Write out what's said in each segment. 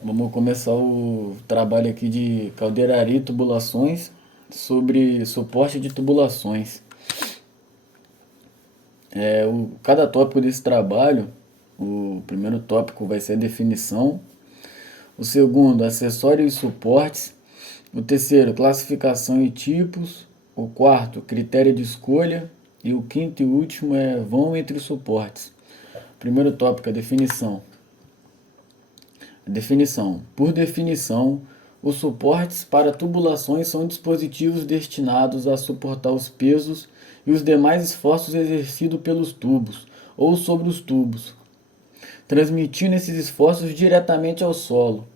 Vamos começar o trabalho aqui de caldeiraria e tubulações sobre suporte de tubulações. Cada tópico desse trabalho, o primeiro tópico vai ser a definição, o segundo, acessórios e suportes, o terceiro, classificação e tipos, o quarto, critério de escolha e o quinto e último é vão entre os suportes. Primeiro tópico, a definição. Definição. Por definição, os suportes para tubulações são dispositivos destinados a suportar os pesos e os demais esforços exercidos pelos tubos ou sobre os tubos, transmitindo esses esforços diretamente ao solo,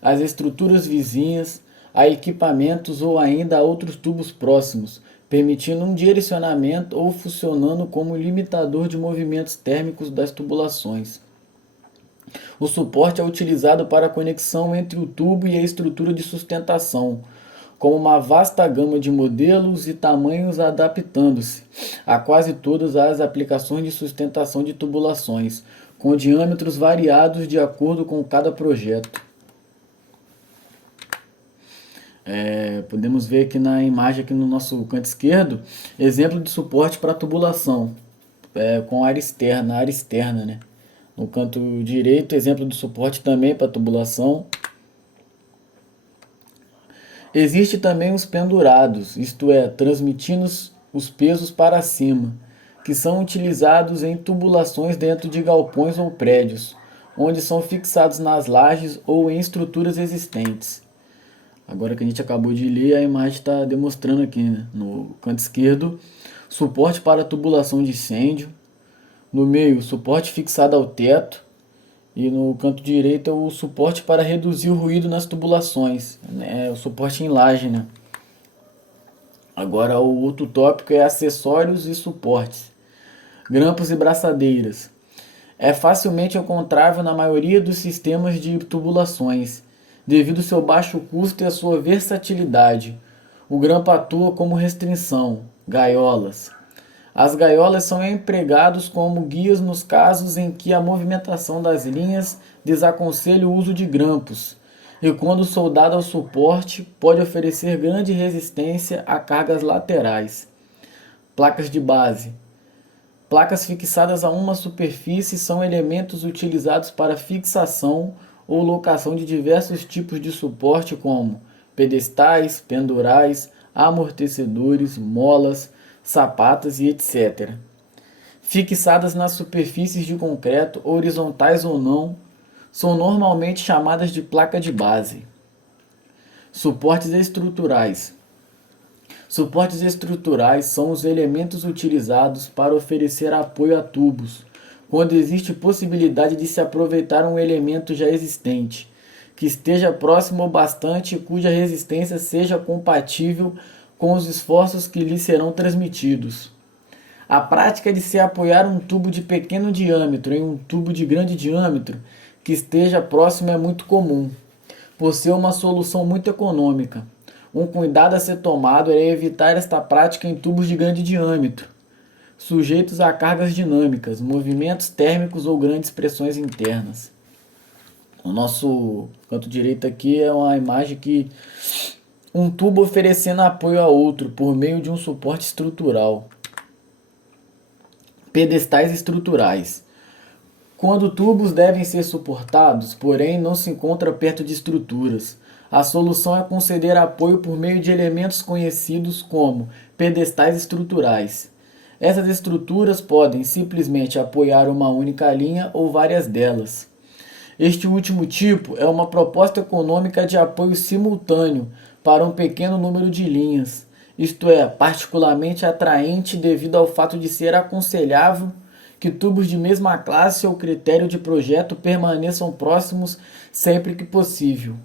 às estruturas vizinhas, a equipamentos ou ainda a outros tubos próximos, permitindo um direcionamento ou funcionando como limitador de movimentos térmicos das tubulações. O suporte é utilizado para a conexão entre o tubo e a estrutura de sustentação, com uma vasta gama de modelos e tamanhos adaptando-se a quase todas as aplicações de sustentação de tubulações, com diâmetros variados de acordo com cada projeto. Podemos ver aqui na imagem, aqui no nosso canto esquerdo, exemplo de suporte para tubulação, com área externa, né? No canto direito, exemplo de suporte também para tubulação. Existe também os pendurados, isto é, transmitindo os pesos para cima, que são utilizados em tubulações dentro de galpões ou prédios, onde são fixados nas lajes ou em estruturas existentes. Agora que a gente acabou de ler, a imagem está demonstrando aqui, né? No canto esquerdo, suporte para tubulação de incêndio. No meio, suporte fixado ao teto. E no canto direito é o suporte para reduzir o ruído nas tubulações, né? O suporte em laje, né? Agora o outro tópico é acessórios e suportes. Grampos e braçadeiras. É facilmente encontrável na maioria dos sistemas de tubulações, devido ao seu baixo custo e à sua versatilidade. O grampo atua como restrição, gaiolas. As gaiolas são empregados como guias nos casos em que a movimentação das linhas desaconselha o uso de grampos, e quando soldado ao suporte pode oferecer grande resistência a cargas laterais. Placas de base. Placas fixadas a uma superfície são elementos utilizados para fixação ou locação de diversos tipos de suporte como pedestais, pendurais, amortecedores, molas, sapatas e etc. Fixadas nas superfícies de concreto, horizontais ou não, são normalmente chamadas de placa de base. Suportes estruturais. Suportes estruturais são os elementos utilizados para oferecer apoio a tubos, quando existe possibilidade de se aproveitar um elemento já existente, que esteja próximo o bastante e cuja resistência seja compatível com os esforços que lhe serão transmitidos. A prática de se apoiar um tubo de pequeno diâmetro em um tubo de grande diâmetro que esteja próximo é muito comum, por ser uma solução muito econômica. Um cuidado a ser tomado é evitar esta prática em tubos de grande diâmetro, sujeitos a cargas dinâmicas, movimentos térmicos ou grandes pressões internas. O nosso canto direito aqui é uma imagem que um tubo oferecendo apoio a outro por meio de um suporte estrutural. Pedestais estruturais. Quando tubos devem ser suportados, porém não se encontra perto de estruturas, a solução é conceder apoio por meio de elementos conhecidos como pedestais estruturais. Essas estruturas podem simplesmente apoiar uma única linha ou várias delas. Este último tipo é uma proposta econômica de apoio simultâneo para um pequeno número de linhas, isto é, particularmente atraente devido ao fato de ser aconselhável que tubos de mesma classe ou critério de projeto permaneçam próximos sempre que possível.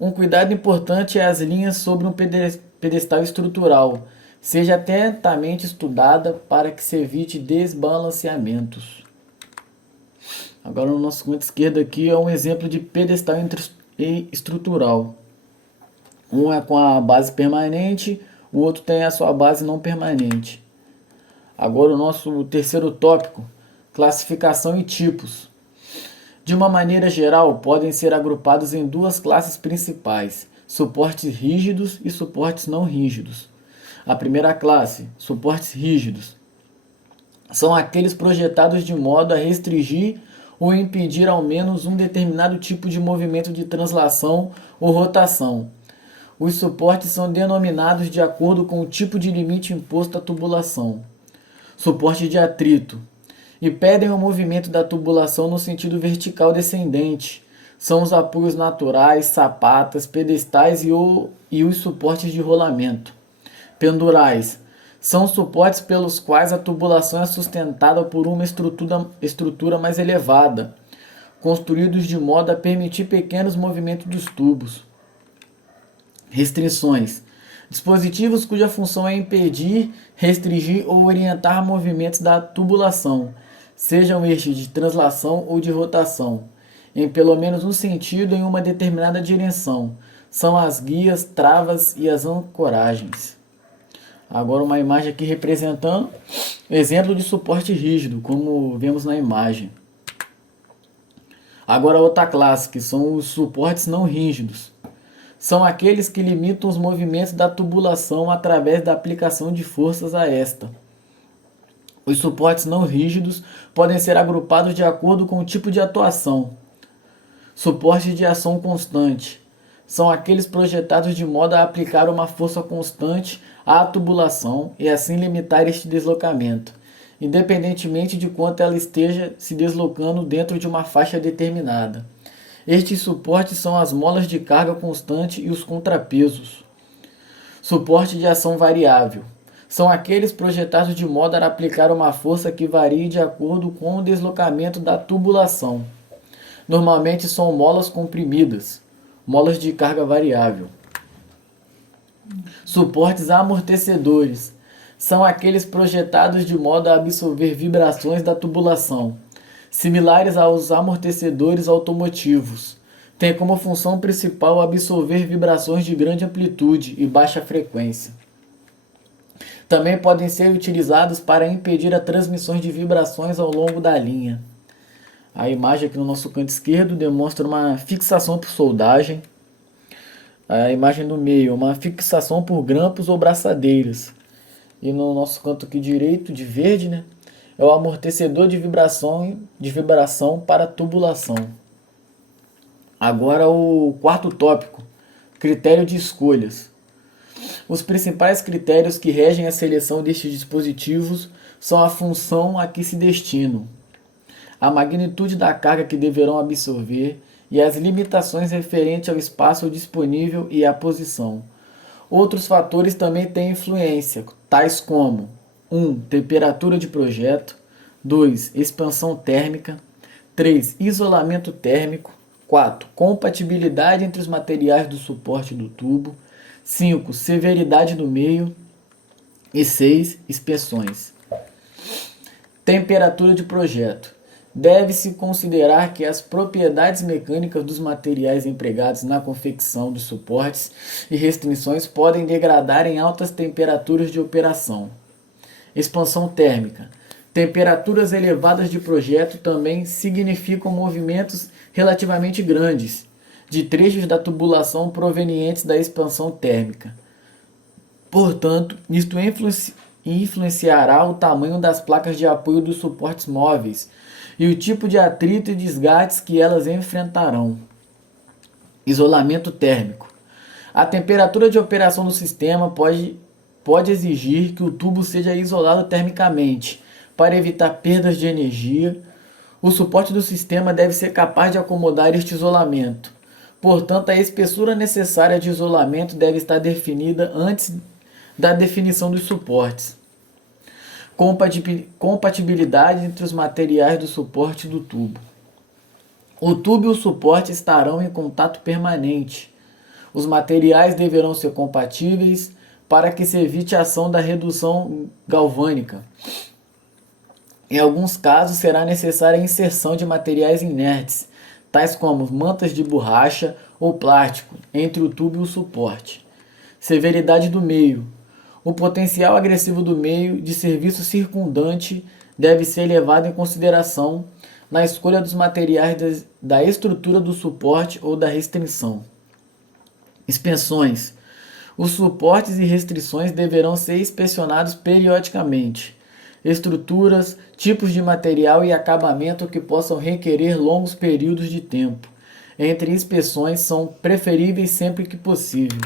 Um cuidado importante é as linhas sobre um pedestal estrutural, seja atentamente estudada para que se evite desbalanceamentos. Agora no nosso canto esquerdo aqui é um exemplo de pedestal estrutural. Um é com a base permanente, o outro tem a sua base não permanente. Agora o nosso terceiro tópico, classificação e tipos. De uma maneira geral, podem ser agrupados em duas classes principais: suportes rígidos e suportes não rígidos. A primeira classe, suportes rígidos, são aqueles projetados de modo a restringir ou impedir ao menos um determinado tipo de movimento de translação ou rotação. Os suportes são denominados de acordo com o tipo de limite imposto à tubulação. Suporte de atrito. Impedem o movimento da tubulação no sentido vertical descendente. São os apoios naturais, sapatas, pedestais e os suportes de rolamento. Pendurais. São suportes pelos quais a tubulação é sustentada por uma estrutura mais elevada, construídos de modo a permitir pequenos movimentos dos tubos. Restrições. Dispositivos cuja função é impedir, restringir ou orientar movimentos da tubulação, sejam estes de translação ou de rotação, em pelo menos um sentido em uma determinada direção. São as guias, travas e as ancoragens. Agora uma imagem aqui representando exemplo de suporte rígido, como vemos na imagem. Agora outra classe, que são os suportes não rígidos. São aqueles que limitam os movimentos da tubulação através da aplicação de forças a esta. Os suportes não rígidos podem ser agrupados de acordo com o tipo de atuação. Suporte de ação constante. São aqueles projetados de modo a aplicar uma força constante à tubulação e assim limitar este deslocamento, independentemente de quanto ela esteja se deslocando dentro de uma faixa determinada. Estes suportes são as molas de carga constante e os contrapesos. Suporte de ação variável. São aqueles projetados de modo a aplicar uma força que varie de acordo com o deslocamento da tubulação. Normalmente são molas comprimidas, molas de carga variável. Suportes amortecedores. São aqueles projetados de modo a absorver vibrações da tubulação, similares aos amortecedores automotivos. Tem como função principal absorver vibrações de grande amplitude e baixa frequência. Também podem ser utilizados para impedir a transmissão de vibrações ao longo da linha. A imagem aqui no nosso canto esquerdo demonstra uma fixação por soldagem. A imagem do meio, uma fixação por grampos ou braçadeiras. E no nosso canto aqui direito, de verde, né, é o amortecedor de vibração para tubulação. Agora o quarto tópico, critério de escolhas. Os principais critérios que regem a seleção destes dispositivos são a função a que se destinam, a magnitude da carga que deverão absorver e as limitações referentes ao espaço disponível e à posição. Outros fatores também têm influência, tais como 1. Temperatura de projeto, 2. Expansão térmica, 3. Isolamento térmico, 4. Compatibilidade entre os materiais do suporte do tubo, 5. Severidade do meio e 6. Inspeções. Temperatura de projeto. Deve-se considerar que as propriedades mecânicas dos materiais empregados na confecção dos suportes e restrições podem degradar em altas temperaturas de operação. Expansão térmica. Temperaturas elevadas de projeto também significam movimentos relativamente grandes de trechos da tubulação provenientes da expansão térmica. Portanto, isto influenciará o tamanho das placas de apoio dos suportes móveis e o tipo de atrito e desgastes que elas enfrentarão. Isolamento térmico. A temperatura de operação do sistema pode exigir que o tubo seja isolado termicamente para evitar perdas de energia. O suporte do sistema deve ser capaz de acomodar este isolamento. Portanto, a espessura necessária de isolamento deve estar definida antes da definição dos suportes. Compatibilidade entre os materiais do suporte do tubo. O tubo e o suporte estarão em contato permanente. Os materiais deverão ser compatíveis para que se evite a ação da redução galvânica. Em alguns casos, será necessária a inserção de materiais inertes, tais como mantas de borracha ou plástico, entre o tubo e o suporte. Severidade do meio. O potencial agressivo do meio de serviço circundante deve ser levado em consideração na escolha dos materiais da estrutura do suporte ou da restrição. Inspeções. Os suportes e restrições deverão ser inspecionados periodicamente. Estruturas, tipos de material e acabamento que possam requerer longos períodos de tempo entre inspeções são preferíveis sempre que possível.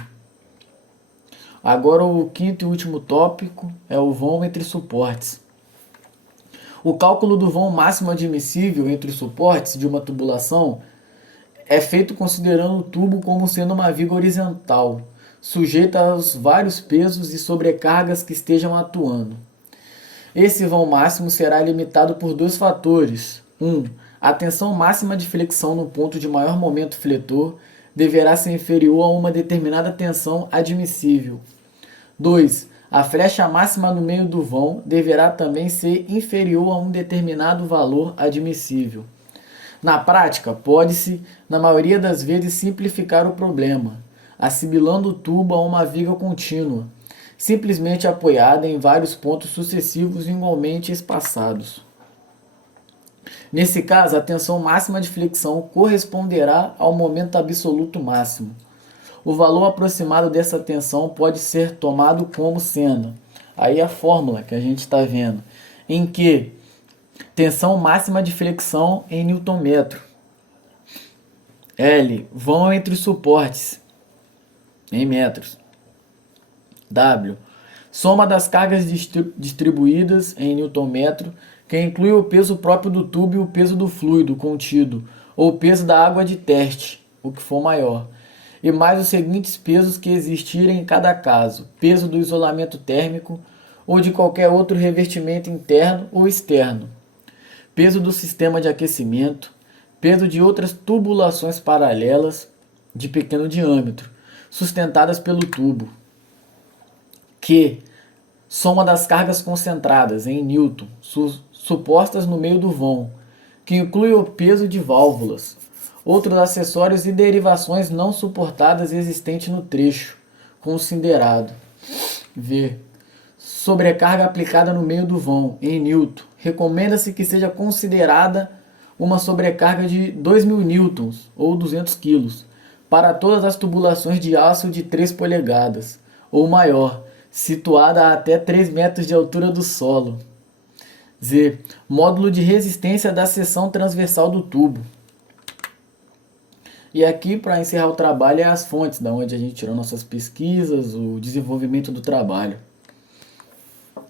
Agora o quinto e último tópico é o vão entre suportes. O cálculo do vão máximo admissível entre os suportes de uma tubulação é feito considerando o tubo como sendo uma viga horizontal, sujeita aos vários pesos e sobrecargas que estejam atuando. Esse vão máximo será limitado por dois fatores. 1. A tensão máxima de flexão no ponto de maior momento fletor deverá ser inferior a uma determinada tensão admissível. 2. A flecha máxima no meio do vão deverá também ser inferior a um determinado valor admissível. Na prática, pode-se, na maioria das vezes, simplificar o problema, assimilando o tubo a uma viga contínua, simplesmente apoiada em vários pontos sucessivos igualmente espaçados. Nesse caso, a tensão máxima de flexão corresponderá ao momento absoluto máximo. O valor aproximado dessa tensão pode ser tomado como sendo, aí a fórmula que a gente está vendo, em que tensão máxima de flexão em Newton-metro. L, vão entre os suportes, em metros. W, soma das cargas distribuídas em Newton-metro, que inclui o peso próprio do tubo e o peso do fluido contido, ou o peso da água de teste, o que for maior, e mais os seguintes pesos que existirem em cada caso: peso do isolamento térmico ou de qualquer outro revestimento interno ou externo, peso do sistema de aquecimento, peso de outras tubulações paralelas de pequeno diâmetro, sustentadas pelo tubo. Q, soma das cargas concentradas em Newton, supostas no meio do vão, que inclui o peso de válvulas, outros acessórios e derivações não suportadas existentes no trecho considerado. V, sobrecarga aplicada no meio do vão, em Newton. Recomenda-se que seja considerada uma sobrecarga de 2.000 newtons, ou 200 kg, para todas as tubulações de aço de 3 polegadas, ou maior, situada a até 3 metros de altura do solo. Z, módulo de resistência da seção transversal do tubo. E aqui, para encerrar o trabalho, é as fontes da onde a gente tirou nossas pesquisas, o desenvolvimento do trabalho.